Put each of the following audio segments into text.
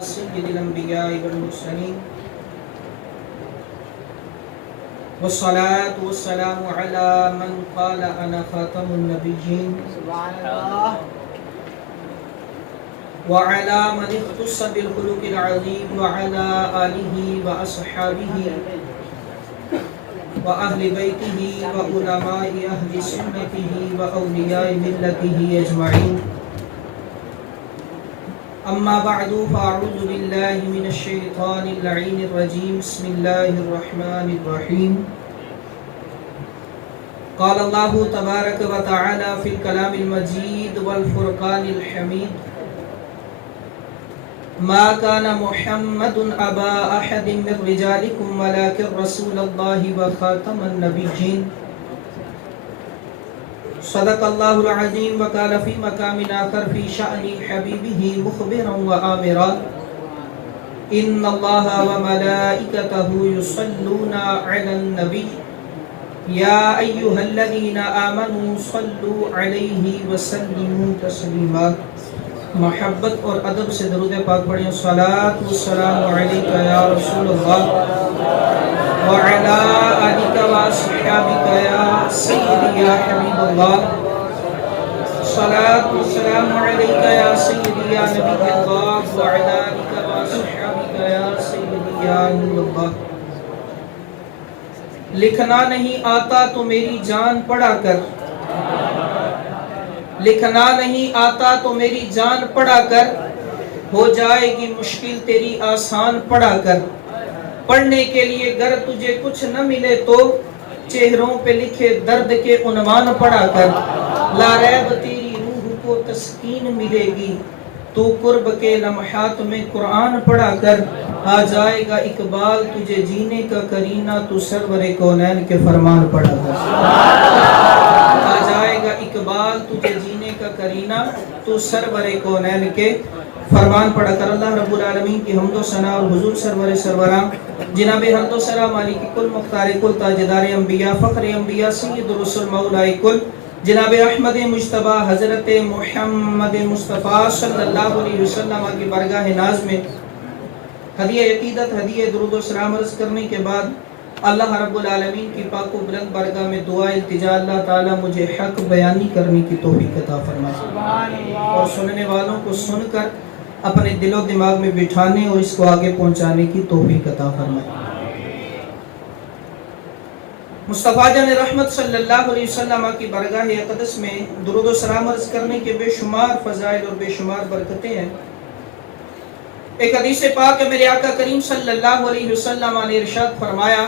سيد الأنبياء والمرسلين والصلاة والسلام على من قال أنا خاتم النبيين وعلى من اختص بالخلق العظيم وعلى آله وأصحابه وأهل بيته وعلماء أهل سنته وأولياء ملته أجمعين. أما بعد فأعوذ بالله من الشيطان اللعين الرجيم. بسم الله الرحمن الرحيم. قال الله تبارك وتعالى في الكلام المجيد والفرقان الحميد: ما كان محمد أبا أحد من رجالكم ولكن رسول الله وخاتم النبيين. صدق الله العظيم. وقال في مقام آخر في شأن حبيبه مخبرا وآمرا: إن الله وملائكته يصلون على النبي يا أيها الذين آمنوا صلوا عليه وسلموا تسليما. محبت اور ادب سے درود پاک پڑھیں. صلاۃ والسلام علیک یا رسول اللہ وعلی آلک واصحابک یا سیدی یا حبیب اللہ. صلاۃ والسلام علیک یا سیدی یا نبی اللہ وعلی آلک واصحابک یا سیدی یا نور اللہ. لکھنا نہیں آتا تو میری جان پڑھا کر، لکھنا نہیں آتا تو میری جان پڑھا کر، ہو جائے گی مشکل تیری آسان پڑھا کر. پڑھنے کے لیے گر تجھے کچھ نہ ملے تو چہروں پہ لکھے درد کے عنوان پڑھا کر. لا ریب تیری روح کو تسکین ملے گی، تو قرب کے لمحات میں قرآن پڑھا کر. آ جائے گا اقبال تجھے جینے کا کرینہ، تو سرور کونین کے فرمان پڑھا کر. آ جائے گا اقبال تجھے جینے کا کرینہ، تو سرور کونین کے فرمان پڑھا کر. اللہ رب العالمین کی حمد و ثنا اور حضور سرور سروراں جناب حمد و ثنا مالک کل مختار کل تاجدار انبیاء فخر انبیاء سید الرسل مولا کل جناب احمد مجتبی حضرت محمد مصطفیٰ صلی اللہ علیہ وسلم کی بارگاہ ناز میں ہدیہ عقیدت ہدیہ درود و سلام عرض کرنے کے بعد اللہ رب العالمین کی پاک و بلند بارگاہ میں دعا التجا اللہ تعالی مجھے حق بیانی کرنے کی توفیق عطا فرمائے اور سننے والوں کو سن کر اپنے دل و دماغ میں بٹھانے اور اس کو آگے پہنچانے کی توفیق عطا فرمائے. مصطفیٰ جان رحمت صلی اللہ علیہ وسلم کی بارگاہ اقدس میں درود و سلام عرض کرنے کے بے شمار فضائل اور بے شمار برکتیں ہیں. ایک حدیث پاک ہے میرے آقا کریم صلی اللہ علیہ وسلم نے ارشاد فرمایا: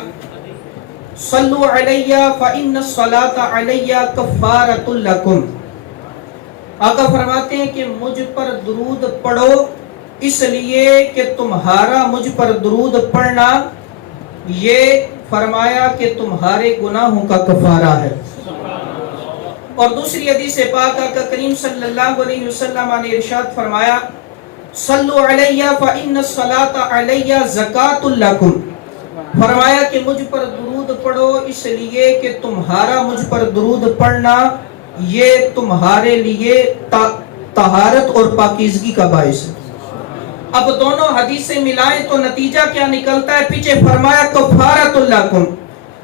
صلو علیہ فإن الصلاۃ علیہ کفارۃ لکم. آقا فرماتے ہیں کہ مجھ پر درود پڑھو اس لیے کہ تمہارا مجھ پر درود پڑھنا یہ فرمایا کہ تمہارے گناہوں کا کفارہ ہے. اور دوسری حدیث پاک آقا کریم صلی اللہ علیہ وسلم نے ارشاد فرمایا: صلو علیہ فإن الصلاۃ علیہ زکاۃ لکم. فرمایا کہ مجھ پر درود پڑھو اس لیے کہ تمہارا مجھ پر درود پڑھنا یہ تمہارے لیے طہارت اور پاکیزگی کا باعث ہے. اب دونوں حدیثیں ملائیں تو نتیجہ کیا نکلتا ہے؟ پیچھے فرمایا کفارۃ لکم،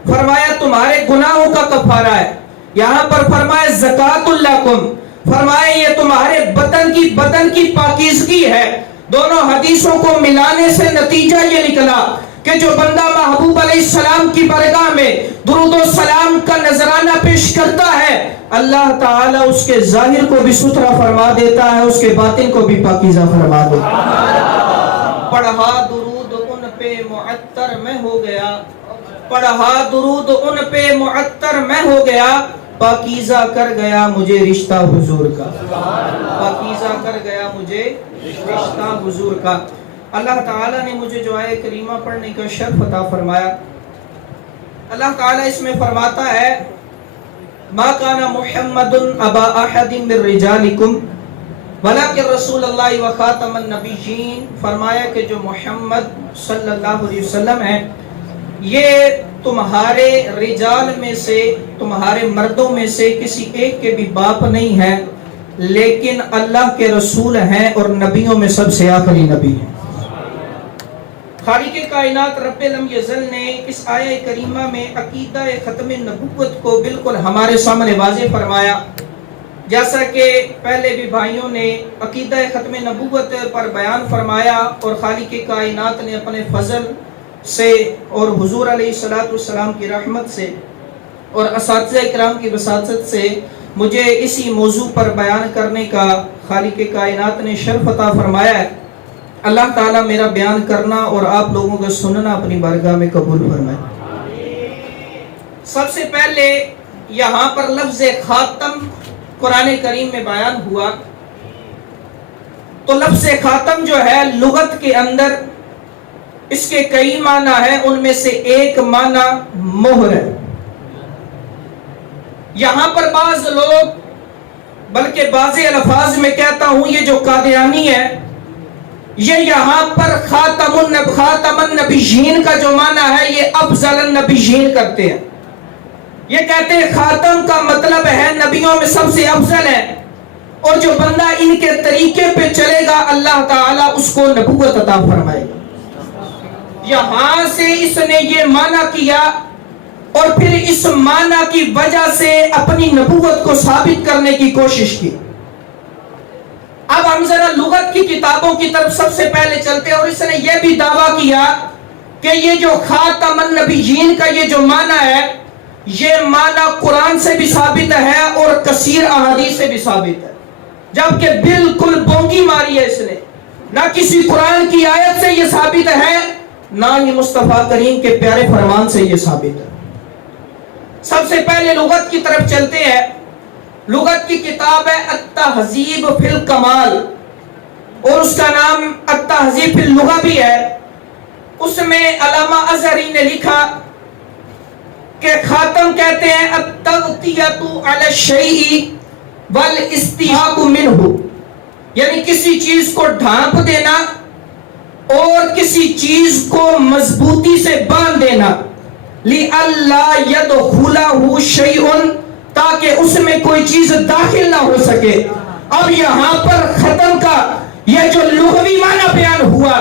فرمایا تمہارے گناہوں کا کفارہ ہے. یہاں پر فرمایا زکاۃ لکم، فرمایا یہ تمہارے بدن کی پاکیزگی ہے. دونوں حدیثوں کو ملانے سے نتیجہ یہ نکلا کہ جو بندہ محبوب علیہ السلام کی بارگاہ میں درود و سلام کا نذرانہ پیش کرتا ہے اللہ تعالیٰ اس کے ظاہر کو بھی ستھرا فرما دیتا ہے، اس کے باطن کو بھی پاکیزہ فرما دیتا ہے. پڑھا درود ان پہ معطر میں ہو گیا، پڑھا درود ان پہ معطر میں ہو گیا، پاکیزہ کر گیا مجھے رشتہ حضور کا، پاکیزہ کر گیا مجھے رشتہ حضور کا. اللہ تعالیٰ نے مجھے جو آیہ کریمہ پڑھنے کا شرف عطا فرمایا. اللہ تعالیٰ اس میں فرماتا ہے: ما کان محمد ابا احد من رجالکم ولکن رسول اللہ وخاتم النبیین. فرمایا کہ جو محمد صلی اللہ علیہ وسلم ہے یہ تمہارے رجال میں سے، تمہارے مردوں میں سے کسی ایک کے بھی باپ نہیں ہے، لیکن اللہ کے رسول ہیں اور نبیوں میں سب سے آخری نبی ہیں. خالق کائنات رب لم یزل نے اس آیہ کریمہ میں عقیدہ ختم نبوت کو بالکل ہمارے سامنے واضح فرمایا. جیسا کہ پہلے بھی بھائیوں نے عقیدہ ختم نبوت پر بیان فرمایا اور خالق کائنات نے اپنے فضل سے اور حضور علیہ السلام کی رحمت سے اور اساتذہ اکرام کی وساطت سے مجھے اسی موضوع پر بیان کرنے کا خالق کائنات نے شرف عطا فرمایا ہے. اللہ تعالیٰ میرا بیان کرنا اور آپ لوگوں کا سننا اپنی بارگاہ میں قبول فرمائے. سب سے پہلے یہاں پر لفظ خاتم قرآن کریم میں بیان ہوا تو لفظ خاتم جو ہے لغت کے اندر اس کے کئی معنی ہیں. ان میں سے ایک معنی مہر ہے. یہاں پر بعض لوگ بلکہ بعض الفاظ میں کہتا ہوں یہ جو قادیانی ہے یہ یہاں پر خاتم النبیین کا جو معنی ہے یہ افضل النبیین کرتے ہیں. یہ کہتے ہیں خاتم کا مطلب ہے نبیوں میں سب سے افضل ہے اور جو بندہ ان کے طریقے پہ چلے گا اللہ تعالیٰ اس کو نبوت عطا فرمائے گا. یہاں سے اس نے یہ معنی کیا اور پھر اس معنی کی وجہ سے اپنی نبوت کو ثابت کرنے کی کوشش کی. اب ہم ذرا لغت کی کتابوں کی طرف سب سے پہلے چلتے ہیں اور اس نے یہ بھی دعویٰ کیا کہ یہ جو خاتم النبیین کا یہ جو معنی ہے یہ معنی قرآن سے بھی ثابت ہے اور کثیر احادیث سے بھی ثابت ہے. جبکہ بالکل بونگی ماری ہے اس نے. نہ کسی قرآن کی آیت سے یہ ثابت ہے نہ ہی مصطفیٰ کریم کے پیارے فرمان سے یہ ثابت ہے. سب سے پہلے لغت کی طرف چلتے ہیں. لغت کی کتاب ہے التہذیب فی الکمال اور اس کا نام التہذیب فی اللغہ بھی ہے. اس میں علامہ ازہری نے لکھا کہ خاتم کہتے ہیں التغطیۃ علی الشیء والاستحقاق منہ، یعنی کسی چیز کو ڈھانپ دینا اور کسی چیز کو مضبوطی سے باندھ دینا. لِأَلَّا يَدْخُلَهُ شَيْءٌ، تاکہ اس میں کوئی چیز داخل نہ ہو سکے. اب یہاں پر ختم کا یہ جو لغوی معنی بیان ہوا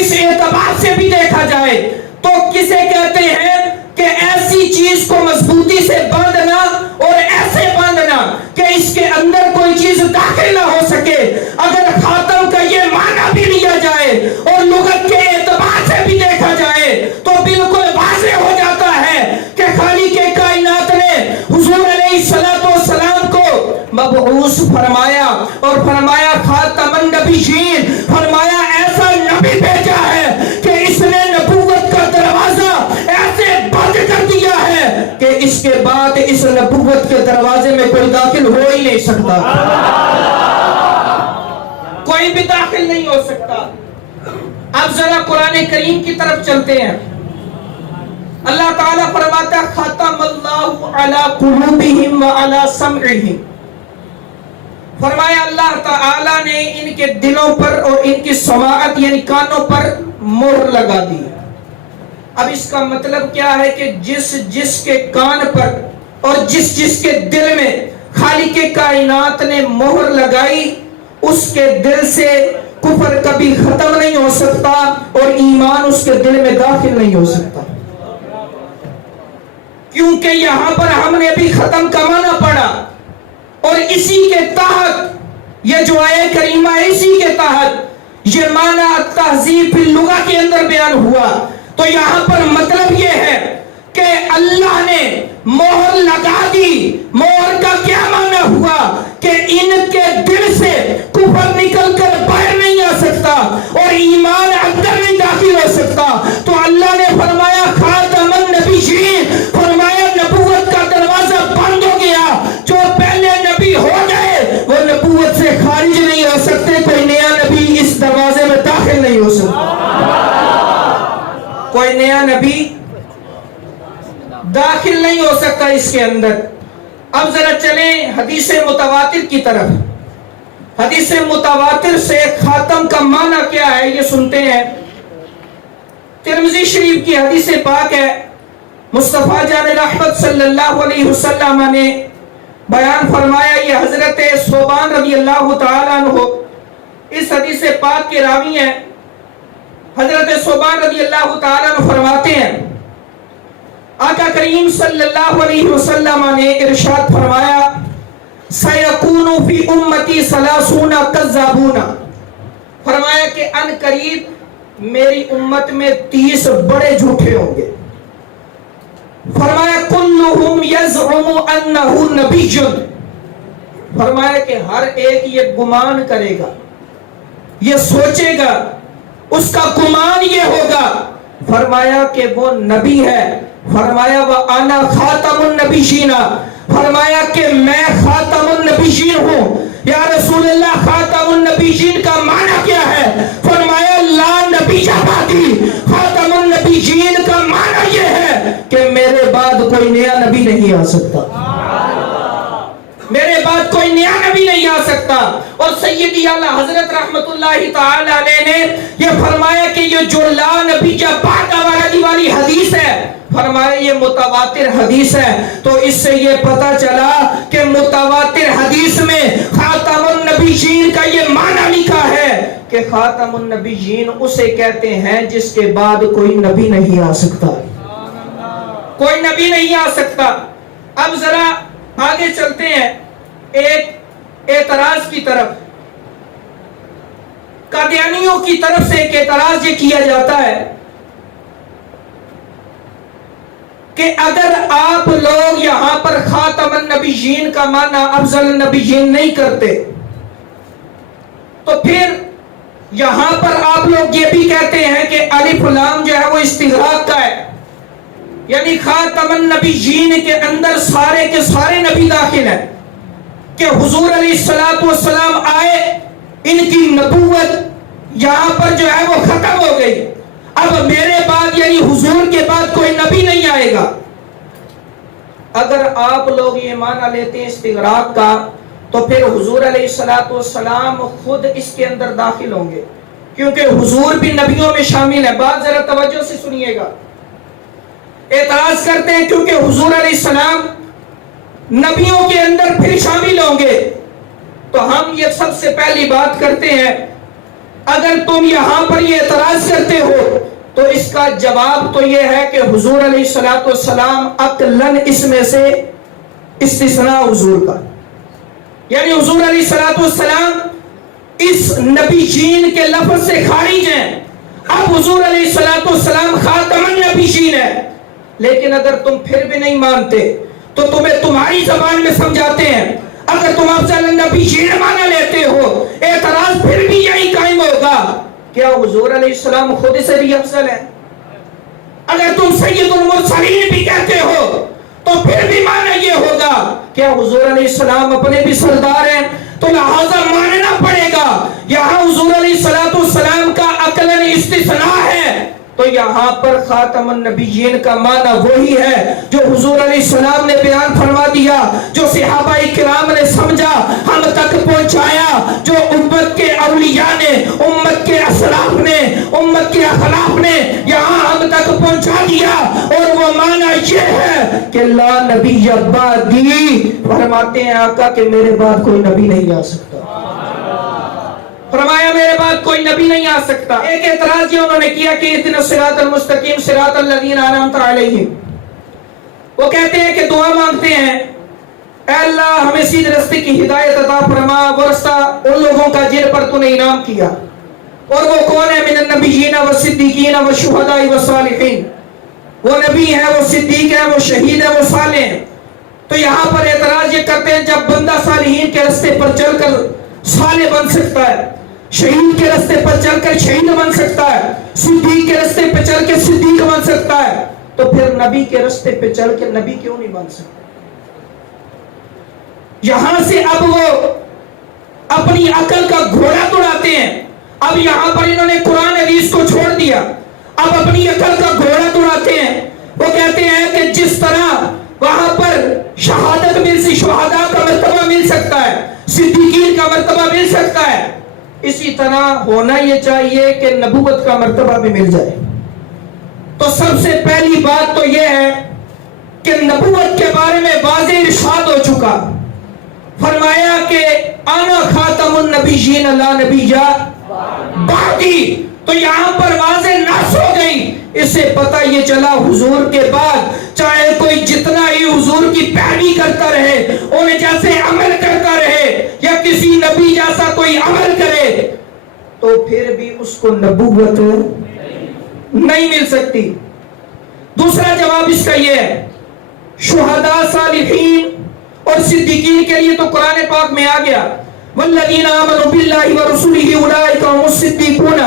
اس اعتبار سے بھی دیکھا جائے تو کسے کہتے ہیں کہ ایسی چیز کو مضبوطی سے باندھنا اور ایسے باندھنا کہ اس کے اندر کوئی چیز داخل نہ ہو سکے. اگر خاتم کا یہ معنی بھی لیا جائے اور لغت کے اعتبار سے بھی دیکھا جائے تو بالکل واضح ہو جاتا ہے کہ خالق کائنات نے حضور علیہ السلام کو مبعوث فرمایا اور فرمایا خاتم النبیین، فرمایا ایسا نبی بھیجا ہے کہ اس نے نبوت کا دروازہ ایسے بند کر دیا ہے کہ اس کے بعد اس نبوت کے دروازے میں کوئی داخل ہو ہی نہیں سکتا. کوئی بھی داخل نہیں ہو سکتا. اب ذرا قرآن کریم کی طرف چلتے ہیں. اللہ تعالیٰ فرماتا ہے ختم اللہ علی قلوبہم وعلی سمعہم، فرمایا اللہ تعالیٰ نے ان کے دلوں پر اور ان کی سماعت یعنی کانوں پر مہر لگا دی. اب اس کا مطلب کیا ہے کہ جس کے کان پر اور جس کے دل میں خالق کائنات نے مہر لگائی اس کے دل سے کفر کبھی ختم نہیں ہو سکتا اور ایمان اس کے دل میں داخل نہیں ہو سکتا. کیونکہ یہاں پر ہم نے بھی ختم کا معنی پڑھا اور اسی کے تحت یہ جو آیت کریمہ ہے اسی کے تحت یہ معنی التہذیب فی اللغہ کے اندر بیان ہوا. تو یہاں پر مطلب یہ ہے کہ اللہ نے مہر لگا دی. مہر کا کیا معنی ہوا کہ ان کے دل سے کفر نکل کر باہر نہیں آ سکتا اور ایمان اندر نہیں داخل ہو سکتا. تو اللہ نے فرمایا خاتم النبیین، فرمایا نبوت کا دروازہ بند ہو گیا. جو پہلے نبی ہو گئے وہ نبوت سے خارج نہیں ہو سکتے. کوئی نیا نبی اس دروازے میں داخل نہیں ہو سکتا. کوئی نیا نبی داخل نہیں ہو سکتا اس کے اندر. اب ذرا چلیں حدیث متواتر کی طرف. حدیث متواتر سے خاتم کا معنی کیا ہے یہ سنتے ہیں. ترمذی شریف کی حدیث پاک ہے. مصطفیٰ جان رحمت صلی اللہ علیہ وسلم نے بیان فرمایا. یہ حضرت ثوبان رضی اللہ تعالیٰ عنہ اس حدیث پاک کے راوی ہیں. حضرت صوبان رضی اللہ تعالیٰ عنہ فرماتے ہیں آقا کریم صلی اللہ علیہ وسلم نے ارشاد فرمایا سَيَكُونُ فِي أُمَّتِي ثَلَاثُونَ كَذَّابُونَ، فرمایا کہ ان قریب میری امت میں 30 بڑے جھوٹے ہوں گے. فرمایا كُلُّهُمْ يَزْعُمُ أَنَّهُ نَبِيٌّ، فرمایا کہ ہر ایک یہ گمان کرے گا، یہ سوچے گا، اس کا گمان یہ ہوگا فرمایا کہ وہ نبی ہے. فرمایا وَأَنَا خَاتَمُ النَّبِيِّينَ، فرمایا کہ میں خاتم النبیین ہوں. یا رسول اللہ خاتم النبیین کا معنی کیا ہے؟ فرمایا لا نبی بعدی. خاتم النبیین کا معنی یہ ہے کہ میرے بعد کوئی نیا نبی نہیں آ سکتا، میرے بعد کوئی نیا نبی نہیں آ سکتا. اور سیدی اعلیٰ حضرت رحمت اللہ تعالی علیہ نے یہ فرمایا کہ یہ جو لا نبی بعد والی حدیث ہے، فرمایا یہ متواتر حدیث ہے. تو اس سے یہ پتا چلا کہ متواتر حدیث میں خاتم النبیین کا یہ معنی لکھا ہے کہ خاتم النبیین اسے کہتے ہیں جس کے بعد کوئی نبی نہیں آ سکتا، کوئی نبی نہیں آ سکتا. اب ذرا آگے چلتے ہیں ایک اعتراض کی طرف. قادیانیوں کی طرف سے ایک اعتراض یہ کیا جاتا ہے کہ اگر آپ لوگ یہاں پر خاتم النبیین کا معنی افضل النبیین نہیں کرتے تو پھر یہاں پر آپ لوگ یہ بھی کہتے ہیں کہ الف لام جو ہے وہ استغراق کا ہے، یعنی خاتم النبیین کے اندر سارے کے سارے نبی داخل ہیں، کہ حضور علیہ السلام آئے، ان کی نبوت یہاں پر جو ہے وہ ختم ہو گئی، اب میرے بعد یعنی حضور کے بعد کوئی نبی نہیں آئے گا. اگر آپ لوگ یہ معنی لیتے ہیں استغراق کا تو پھر حضور علیہ السلام خود اس کے اندر داخل ہوں گے، کیونکہ حضور بھی نبیوں میں شامل ہے. بات ذرا توجہ سے سنیے گا. اعتراض کرتے ہیں کیونکہ حضور علیہ السلام نبیوں کے اندر پھر شامل ہوں گے. تو ہم یہ سب سے پہلی بات کرتے ہیں، اگر تم یہاں پر یہ اعتراض کرتے ہو تو اس کا جواب تو یہ ہے کہ حضور علیہ السلام عقلاً اس میں سے استثناء حضور کا، یعنی حضور علیہ السلام اس نبی جین کے لفظ سے خارج ہیں. اب حضور علیہ السلام خاتم النبیین ہے. لیکن اگر تم پھر بھی نہیں مانتے تو تمہیں تمہاری زبان میں سمجھاتے ہیں. اگر تم افضل النبیین مانا لیتے ہو، اعتراض پھر بھی یہی قائم ہوگا، کیا حضور علیہ السلام خود سے بھی افضل ہے؟ اگر تم سید المرسلین بھی کہتے ہو تو پھر بھی مانا یہ ہوگا کیا حضور علیہ السلام اپنے بھی سردار ہیں؟ تو لہذا ماننا پڑے گا یہاں حضور علیہ السلام کا عقلاً استثناء ہے. تو یہاں پر خاتم النبیین کا معنی وہی ہے جو حضور علیہ السلام نے بیان فرما دیا، جو صحابہ کرام نے سمجھا، ہم تک پہنچایا، جو امت کے اولیاء نے، امت کے اسلاف نے، امت کے اخلاف نے یہاں ہم تک پہنچا دیا. اور وہ معنی یہ ہے کہ لا نبی بعدی، فرماتے ہیں آقا کہ میرے بعد کوئی نبی نہیں آ سکتا. فرمایا میرے بعد کوئی نبی نہیں آ سکتا. ایک اعتراض یہ انہوں نے کیا کہ اهدنا الصراط المستقیم صراط الذین انعمت علیہم. وہ کہتے ہیں کہ دعا مانگتے ہیں اے اللہ ہمیں سیدھے راستے کی ہدایت عطا فرما، وہ رستہ ان لوگوں کا جن پر تو نے انعام کیا. اور وہ کون ہے؟ من النبیین والصدیقین والشہداء والصالحین. وہ نبی ہے، وہ صدیق ہے، وہ شہید ہے، وہ صالح ہے. تو یہاں پر اعتراض یہ کرتے ہیں جب بندہ صالحین کے راستے پر چل کر صالح بن سکتا ہے، شہید کے راستے پر چل کر شہید بن سکتا ہے، صدیق کے راستے پہ چل کے صدیق بن سکتا ہے، تو پھر نبی کے راستے پہ چل کے نبی کیوں نہیں بن سکتا؟ یہاں سے اب وہ اپنی عقل کا گھوڑا دوڑاتے ہیں. اب یہاں پر انہوں نے قرآن حدیث کو چھوڑ دیا، اب اپنی عقل کا گھوڑا دوڑاتے ہیں. وہ کہتے ہیں کہ جس طرح وہاں پر شہادت شہداء کا مرتبہ مل سکتا ہے، صدیقین کا مرتبہ مل سکتا ہے، اسی طرح ہونا یہ چاہیے کہ نبوت کا مرتبہ بھی مل جائے. تو سب سے پہلی بات تو یہ ہے کہ نبوت کے بارے میں واضح ارشاد ہو چکا. فرمایا کہ انا خاتم النبیین لا نبی بعدی. تو تو یہاں پر واضح نص ہو گئی. اس سے پتہ یہ چلا حضور کے بعد چاہے کوئی جتنا ہی حضور کی پیروی کرتا رہے, انہیں جیسے عمل کرتا رہے, یا کسی نبی جیسا کوئی عمل کرے, تو پھر بھی اس کو نبوت نہیں مل سکتی. دوسرا جواب اس کا یہ ہے, شہداء, صالحین اور صدیقین کے لیے تو قرآن پاک میں آ گیا والذین آمنوا باللہ ورسولہ اولئک هم الصدیقون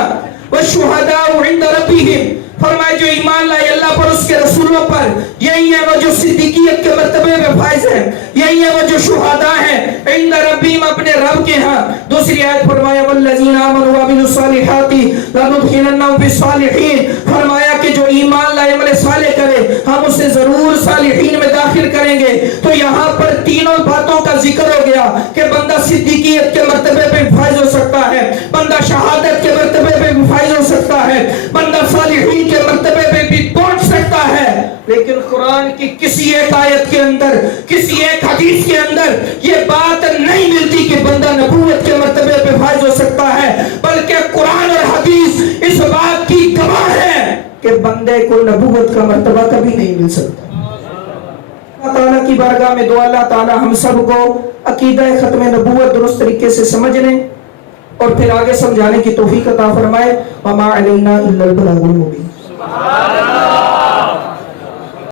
والشہداء عند ربہم. فرمائے جو ایمان لائے اللہ پر, اس کے رسولوں پر, یہی ہے وہ جو صدیقیت کے مرتبے میں فائز ہیں, یہی ہے وہ جو شہداء ہیں عند ربہم, اپنے رب کے ہاں. دوسری آیت فرمایا والذین آمنوا وعملوا الصالحات لندخلنهم فی الصالحین. فرمایا کہ جو ایمان لائے عمل صالح کرے ہم اسے ضرور صالحین میں داخل کریں گے. تو یہاں پر تینوں باتوں کا ذکر ہو گیا کہ بندہ صدیقیت کے مرتبے پہ فائز ہو سکتا ہے, بندہ شہادت کے مرتبے پہ بھی فائز ہو سکتا ہے, بندہ صالحین کے مرتبے پہ بھی پہنچ سکتا ہے. لیکن قرآن کی کسی ایک آیت کے اندر, کسی ایک حدیث کے اندر یہ بات نہیں ملتی کہ بندہ نبوت کے مرتبے پہ فائز ہو سکتا ہے, بلکہ قرآن اور حدیث اس بات کی گواہ ہے کہ بندے کو نبوت کا مرتبہ کبھی نہیں مل سکتا. اللہ تعالیٰ کی بارگاہ میں دعا, اللہ تعالیٰ ہم سب کو عقیدہ ختم نبوت درست طریقے سے سمجھنے اور پھر آگے سمجھانے کی توفیق عطا فرمائے. وما علینا الا البلاغ المبین.